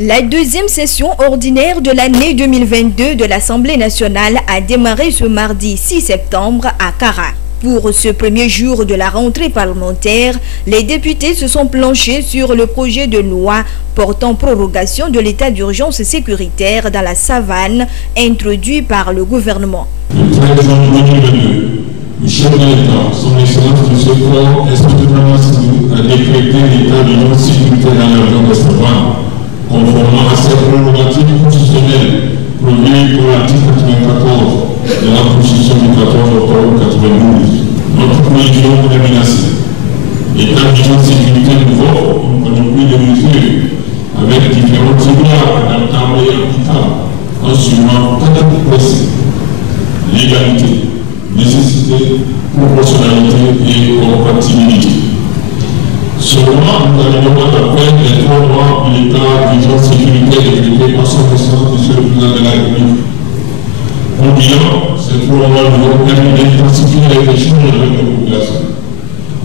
La deuxième session ordinaire de l'année 2022 de l'Assemblée nationale a démarré ce mardi 6 septembre à Kara. Pour ce premier jour de la rentrée parlementaire, les députés se sont penchés sur le projet de loi portant prorogation de l'état d'urgence sécuritaire dans la savane introduit par le gouvernement. Le 13 juin 2022, le chef de l'État, son Excellence M. Faure, exceptionnellement a décrété l'état d'urgence sécuritaire dans la région de savane, conformément à cette prérogative constitutionnelle prévue pour l'article 94 de la Constitution du 14 octobre 1992. Notre cohésion est menacée. L'état d'urgence sécuritaire nous offre une panoplie de mesures avec différents tribunaux d'un temps applicable en suivant quatre principes: légalité, nécessité, proportionnalité et compatibilité. Seulement, nous allons d'après les 3 mois de l'état d'urgence sécuritaire décrété par son Excellence M. le Président de la République. En bilan, ces 3 mois nous ont permis d'intensifier les échanges avec la population,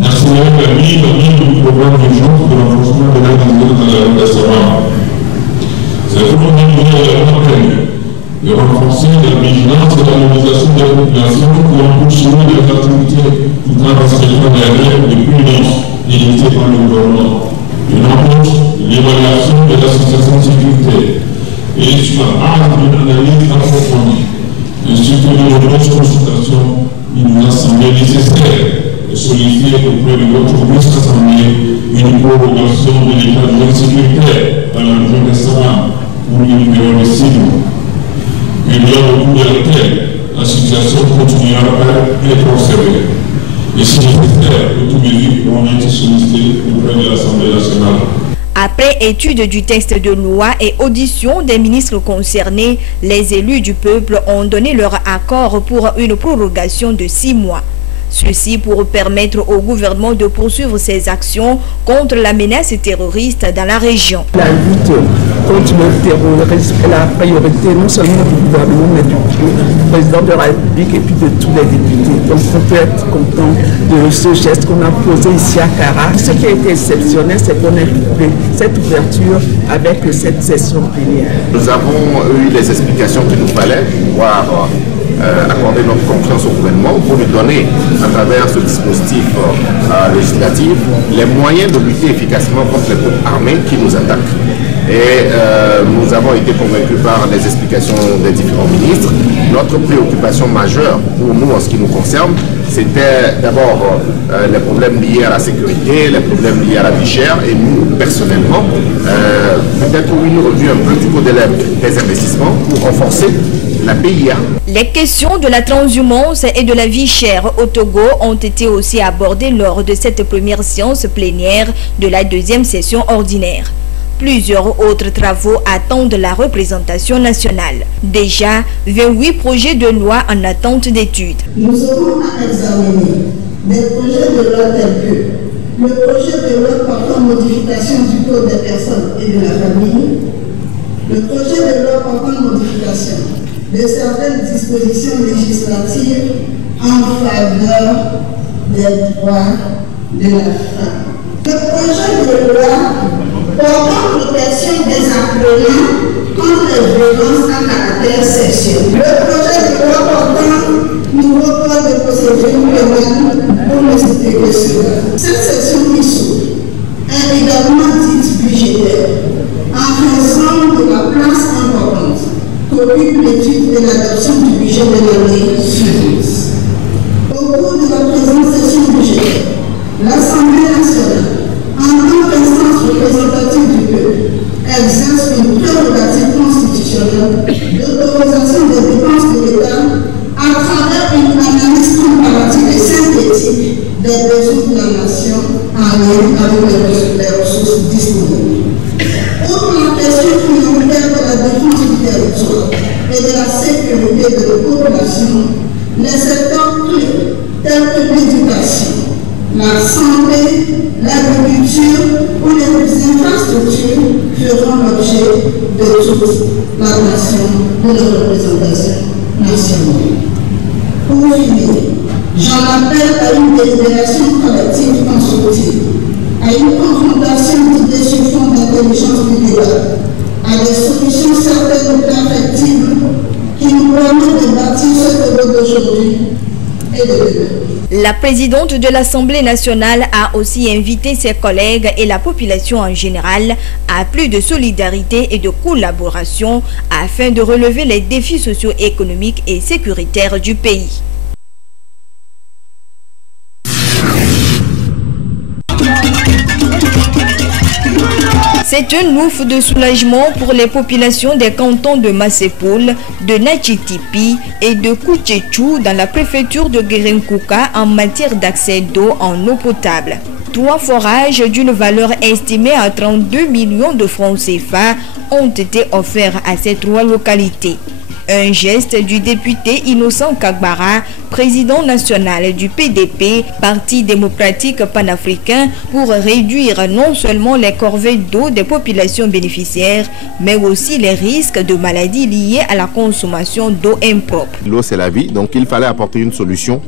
d'accélérer la mise en œuvre du programme d'urgence de renforcement de la vigilance dans la rue de Savane. Ces 3 mois nous ont également permis de renforcer la vigilance et la mobilisation de la population pour en poursuivre les activités tout en respectant les règles de prudence édictées par le gouvernement. Une rencontre, l'évaluation de la situation sécuritaire et sur la base d'une analyse approfondie, ainsi que de nombreuses consultations, il nous a semblé nécessaire de solliciter auprès de votre auguste assemblée une prorogation de l'état d'urgence sécuritaire dans la région de Savane pour une période de 6 mois. Période au cours de laquelle la situation continuera à être observée. Et si nécessaire, toutes mesures pourront être sollicitées auprès de l'Assemblée nationale. Après étude du texte de loi et audition des ministres concernés, les élus du peuple ont donné leur accord pour une prorogation de 6 mois. Ceci pour permettre au gouvernement de poursuivre ses actions contre la menace terroriste dans la région. La lutte contre le terrorisme est la priorité non seulement du gouvernement mais du président de la République et puis de tous les députés. Donc on peut être content de ce geste qu'on a posé ici à Kara. Ce qui a été exceptionnel, c'est qu'on ait fait cette ouverture avec cette session plénière. Nous avons eu les explications qu'il nous fallait pour pouvoir accorder notre confiance au gouvernement pour lui donner, à travers ce dispositif législatif, les moyens de lutter efficacement contre les groupes armés qui nous attaquent. Et nous avons été convaincus par les explications des différents ministres. Notre préoccupation majeure pour nous en ce qui nous concerne, c'était d'abord les problèmes liés à la sécurité, les problèmes liés à la vie chère, et nous, personnellement, peut-être une revue un peu du côté des investissements pour renforcer la PIA. Les questions de la transhumance et de la vie chère au Togo ont été aussi abordées lors de cette première séance plénière de la deuxième session ordinaire. Plusieurs autres travaux attendent la représentation nationale. Déjà, 28 projets de loi en attente d'étude. Nous aurons à examiner des projets de loi tels que le projet de loi portant modification du Code des personnes et de la famille, le projet de loi portant modification de certaines dispositions législatives en faveur des droits de la femme. Le projet de loi portant protection des apprenants contre les violences à caractère sexuel. Le projet de loi portant nouveau code de procédure pénale pour ne citer que cela. Cette session qui s'ouvre est également dite budgétaire en raison de la place importante qu'occupe l'étude de l'adoption du budget de l'année suivante. Au cours de la présente session budgétaire, l'Assemblée nationale, en tant qu'instance représentative du peuple, exerce une prérogative constitutionnelle d'autorisation des dépenses de l'État à travers une analyse comparative et synthétique des besoins de la nation en lien avec les ressources disponibles. Outre la question prioritaire de la défense du territoire et de la sécurité de la population, les secteurs clés tels que l'éducation, la santé, l'agriculture ou les infrastructures feront l'objet de toute la nation, de la représentation nationale. Pour finir, j'en appelle à une délibération collective constructive, à une confrontation d'idées sur fond d'intelligence du débat, à des solutions certaines perfectibles qui nous permettent de bâtir ce que l'on d'aujourd'hui et de demain. La présidente de l'Assemblée nationale a aussi invité ses collègues et la population en général à plus de solidarité et de collaboration afin de relever les défis socio-économiques et sécuritaires du pays. C'est un ouf de soulagement pour les populations des cantons de Massépoul, de Natchitipi et de Koutchéchou dans la préfecture de Guérenkouka en matière d'accès d'eau en eau potable. 3 forages d'une valeur estimée à 32 millions de francs CFA ont été offerts à ces 3 localités. Un geste du député Innocent Kagbara, président national du PDP, Parti démocratique panafricain, pour réduire non seulement les corvées d'eau des populations bénéficiaires, mais aussi les risques de maladies liées à la consommation d'eau impropre. L'eau, c'est la vie, donc il fallait apporter une solution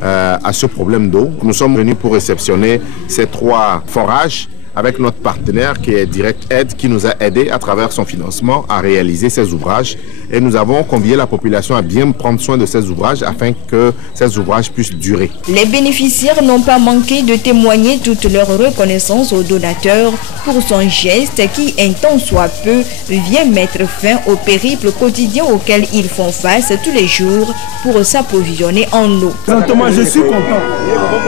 à ce problème d'eau. Nous sommes venus pour réceptionner ces 3 forages avec notre partenaire qui est Direct Aid, qui nous a aidés à travers son financement à réaliser ces ouvrages. Et nous avons convié la population à bien prendre soin de ces ouvrages afin que ces ouvrages puissent durer. Les bénéficiaires n'ont pas manqué de témoigner toute leur reconnaissance aux donateurs pour son geste qui, un temps soit peu, vient mettre fin au périple quotidien auquel ils font face tous les jours pour s'approvisionner en eau. Présentement, je suis content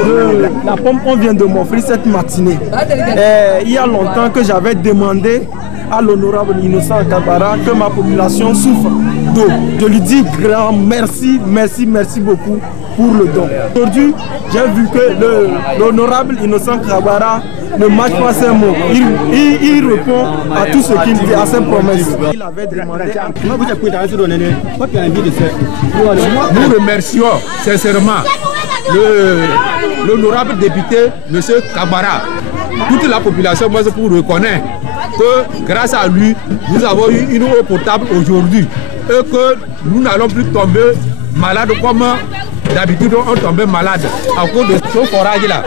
de la pompe qu'on vient de m'offrir cette matinée. Il y a longtemps que j'avais demandé à l'honorable Innocent Kagbara que ma population souffre d'eau. Je lui dis grand merci, merci beaucoup pour le don. Aujourd'hui, j'ai vu que l'honorable Innocent Kagbara ne mâche pas ses mots. Il répond à tout ce qu'il dit, à ses promesses. Il avait demandé Nous remercions sincèrement l'honorable député M. Kagbara. Toute la population, moi, c'est pour reconnaître que grâce à lui, nous avons eu une eau potable aujourd'hui et que nous n'allons plus tomber malades comme d'habitude on tombait malade à cause de ce forage-là.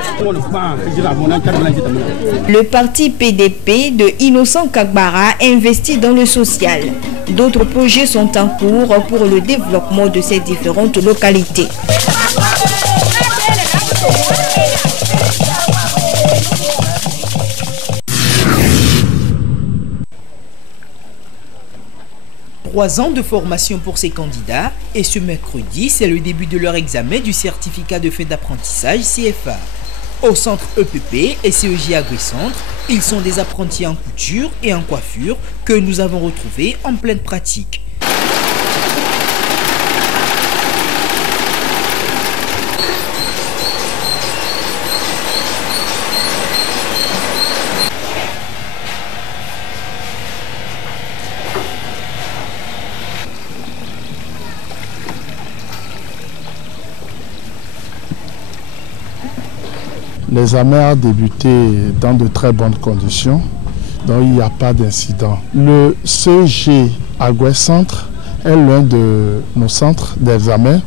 Le parti PDP de Innocent Kagbara investit dans le social. D'autres projets sont en cours pour le développement de ces différentes localités. Trois ans de formation pour ces candidats et ce mercredi, c'est le début de leur examen du certificat de fin d'apprentissage CFA. Au centre EPP et CEJ Agricentre, ils sont des apprentis en couture et en coiffure que nous avons retrouvés en pleine pratique. L'examen a débuté dans de très bonnes conditions, donc il n'y a pas d'incident. Le CEJ Agricentre est l'un de nos centres d'examen.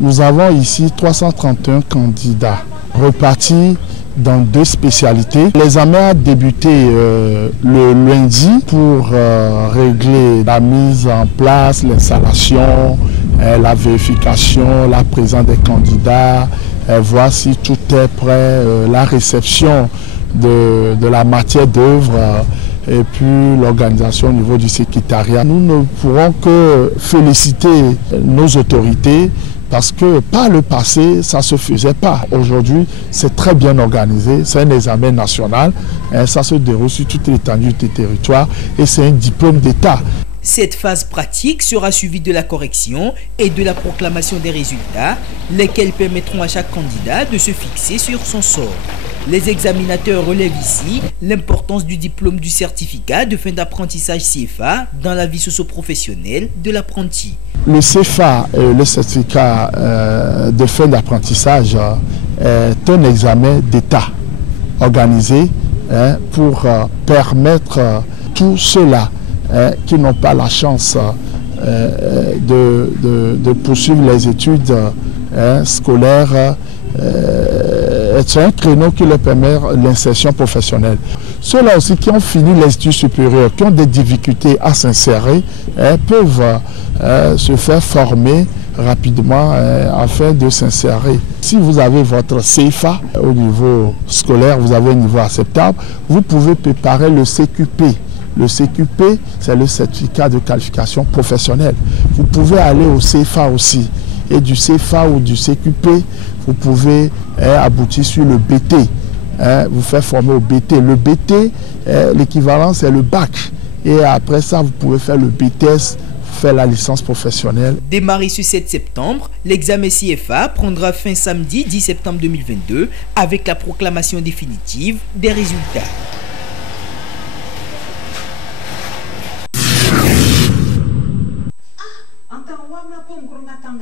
Nous avons ici 331 candidats repartis dans 2 spécialités. L'examen a débuté le lundi pour régler la mise en place, l'installation, la vérification, la présence des candidats, voir si tout est prêt, la réception de la matière d'œuvre et puis l'organisation au niveau du secrétariat. Nous ne pourrons que féliciter nos autorités parce que par le passé, ça ne se faisait pas. Aujourd'hui, c'est très bien organisé, c'est un examen national, ça se déroule sur toute l'étendue du territoire et c'est un diplôme d'État. Cette phase pratique sera suivie de la correction et de la proclamation des résultats, lesquels permettront à chaque candidat de se fixer sur son sort. Les examinateurs relèvent ici l'importance du diplôme du certificat de fin d'apprentissage CFA dans la vie socio-professionnelle de l'apprenti. Le CFA, le certificat de fin d'apprentissage, est un examen d'État organisé pour permettre tout cela qui n'ont pas la chance de poursuivre les études scolaires c'est un créneau qui leur permet l'insertion professionnelle. Ceux-là aussi qui ont fini les études supérieures, qui ont des difficultés à s'insérer, peuvent se faire former rapidement afin de s'insérer. Si vous avez votre CFA au niveau scolaire, vous avez un niveau acceptable, vous pouvez préparer le CQP. Le CQP, c'est le certificat de qualification professionnelle. Vous pouvez aller au CFA aussi. Et du CFA ou du CQP, vous pouvez aboutir sur le BT. Vous faire former au BT. Le BT, l'équivalent, c'est le bac. Et après ça, vous pouvez faire le BTS, faire la licence professionnelle. Démarré ce 7 septembre, l'examen CFA prendra fin samedi 10 septembre 2022 avec la proclamation définitive des résultats.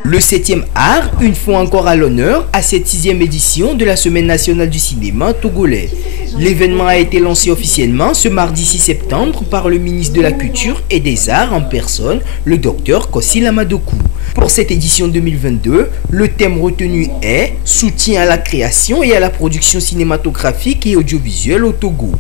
Le 7e art, une fois encore à l'honneur, à cette 6e édition de la Semaine nationale du cinéma togolais. L'événement a été lancé officiellement ce mardi 6 septembre par le ministre de la Culture et des Arts en personne, le Dr Kossil Amadokou. Pour cette édition 2022, le thème retenu est « Soutien à la création et à la production cinématographique et audiovisuelle au Togo ».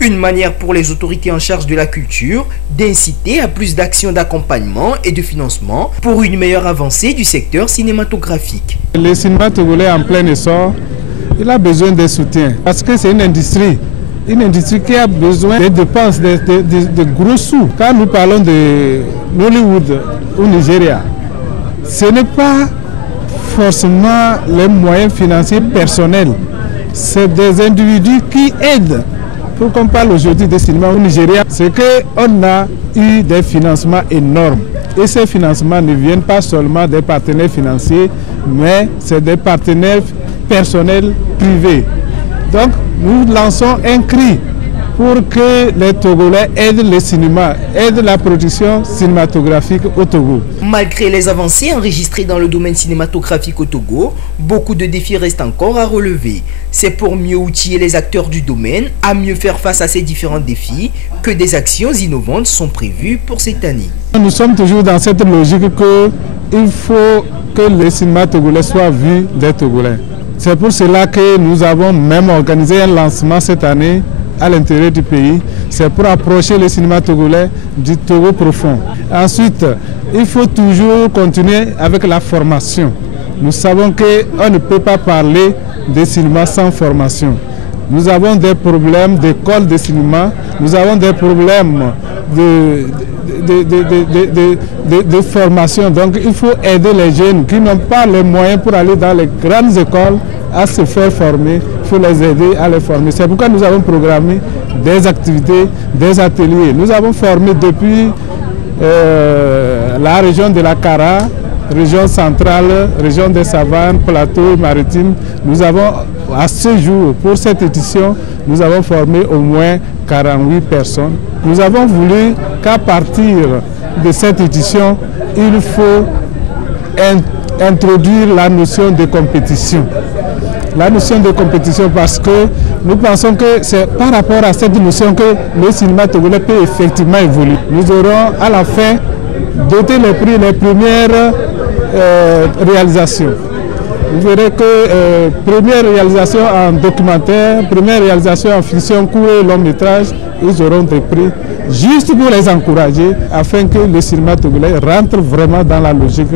Une manière pour les autorités en charge de la culture d'inciter à plus d'actions d'accompagnement et de financement pour une meilleure avancée du secteur cinématographique. Le cinéma togolais en plein essor, il a besoin de soutien parce que c'est une industrie qui a besoin de dépenses, de gros sous. Quand nous parlons de Nollywood au Nigeria, ce n'est pas forcément les moyens financiers personnels, c'est des individus qui aident. Pour qu'on parle aujourd'hui de cinéma au Nigeria, c'est qu'on a eu des financements énormes. Et ces financements ne viennent pas seulement des partenaires financiers, mais c'est des partenaires personnels privés. Donc nous lançons un cri pour que les Togolais aident le cinéma, aident la production cinématographique au Togo. Malgré les avancées enregistrées dans le domaine cinématographique au Togo, beaucoup de défis restent encore à relever. C'est pour mieux outiller les acteurs du domaine à mieux faire face à ces différents défis que des actions innovantes sont prévues pour cette année. Nous sommes toujours dans cette logique qu'il faut que le cinéma togolais soit vu des Togolais. C'est pour cela que nous avons même organisé un lancement cette année à l'intérieur du pays. C'est pour approcher le cinéma togolais du Togo profond. Ensuite, il faut toujours continuer avec la formation. Nous savons qu'on ne peut pas parler de cinéma sans formation. Nous avons des problèmes d'école de cinéma, nous avons des problèmes de formation. Donc il faut aider les jeunes qui n'ont pas les moyens pour aller dans les grandes écoles à se faire former. Il faut les aider à les former. C'est pourquoi nous avons programmé des activités, des ateliers. Nous avons formé depuis la région de la Kara, région centrale, région des Savanes, plateau maritime. Nous avons à ce jour, pour cette édition, nous avons formé au moins 48 personnes. Nous avons voulu qu'à partir de cette édition, il faut introduire la notion de compétition. La notion de compétition parce que nous pensons que c'est par rapport à cette notion que le cinéma togolais peut effectivement évoluer. Nous aurons à la fin doté les prix, les premières réalisations. Vous verrez que première réalisation en documentaire, première réalisation en fiction, court et long métrage, ils auront des prix juste pour les encourager afin que le cinéma togolais rentre vraiment dans la logique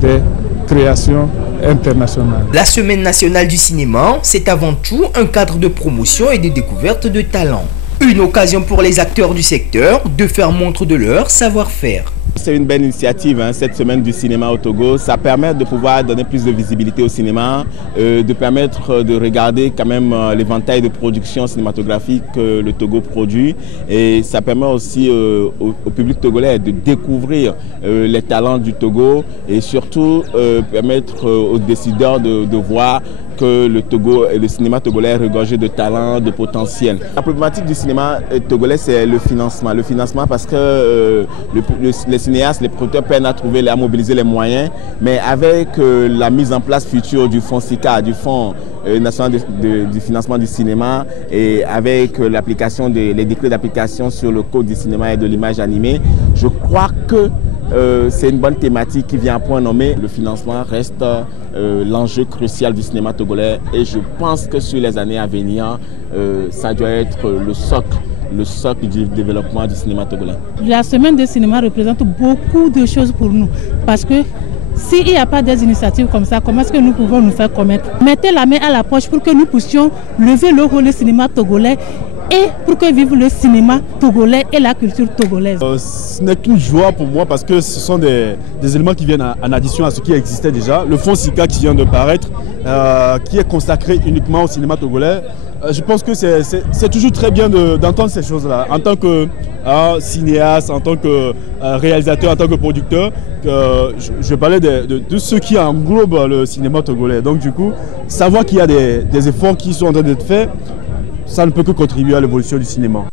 des créations internationales. La Semaine nationale du cinéma, c'est avant tout un cadre de promotion et de découverte de talents. Une occasion pour les acteurs du secteur de faire montre de leur savoir-faire. C'est une belle initiative, hein, cette semaine du cinéma au Togo. Ça permet de pouvoir donner plus de visibilité au cinéma, de permettre de regarder quand même l'éventail de production cinématographique que le Togo produit. Et ça permet aussi au public togolais de découvrir les talents du Togo et surtout permettre aux décideurs de voir que le Togo et le cinéma togolais est regorgé de talents, de potentiel. La problématique du cinéma togolais, c'est le financement. Le financement parce que les cinéastes, les producteurs peinent à trouver, à mobiliser les moyens, mais avec la mise en place future du fonds SICA, du Fonds national du financement du cinéma, et avec l'application les décrets d'application sur le code du cinéma et de l'image animée, je crois que c'est une bonne thématique qui vient à point nommé. Le financement reste l'enjeu crucial du cinéma togolais et je pense que sur les années à venir, ça doit être le socle du développement du cinéma togolais. La semaine de cinéma représente beaucoup de choses pour nous parce que s'il n'y a pas des initiatives comme ça, comment est-ce que nous pouvons nous faire connaître? Mettez la main à la poche pour que nous puissions lever le haut le cinéma togolais et pour que vive le cinéma togolais et la culture togolaise. Ce n'est qu'une joie pour moi parce que ce sont des éléments qui viennent en addition à ce qui existait déjà. Le fonds SICA qui vient de paraître, qui est consacré uniquement au cinéma togolais. Je pense que c'est toujours très bien d'entendre ces choses-là. En tant que cinéaste, en tant que réalisateur, en tant que producteur, je parlais de ce qui englobe le cinéma togolais. Donc du coup, savoir qu'il y a des efforts qui sont en train d'être faits, ça ne peut que contribuer à l'évolution du cinéma.